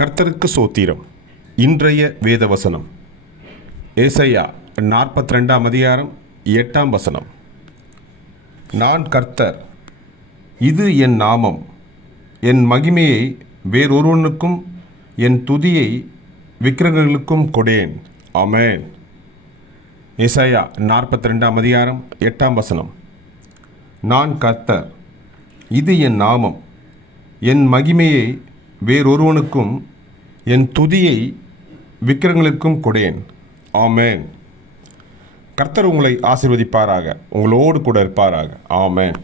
கர்த்தருக்கு சோத்திரம். இன்றைய வேத வசனம் ஏசையா நாற்பத்தி ரெண்டாம் அதிகாரம் எட்டாம் வசனம். நான் கர்த்தர் இது என் நாமம். என் மகிமையை வேறொருவனுக்கும் என் துதியை விக்கிரகங்களுக்கும் கொடேன் அமேன் ஏசாயா நாற்பத்தி ரெண்டாம் அதிகாரம் எட்டாம் வசனம். நான் கர்த்தர் இது என் நாமம். என் மகிமையை வேறொருவனுக்கும் என் துதியை விக்கிரங்களுக்கும் கொடேன் ஆமேன். கர்த்தர் உங்களை ஆசிர்வதிப்பாராக. உங்களோடு கூட இருப்பாராக. ஆமேன்.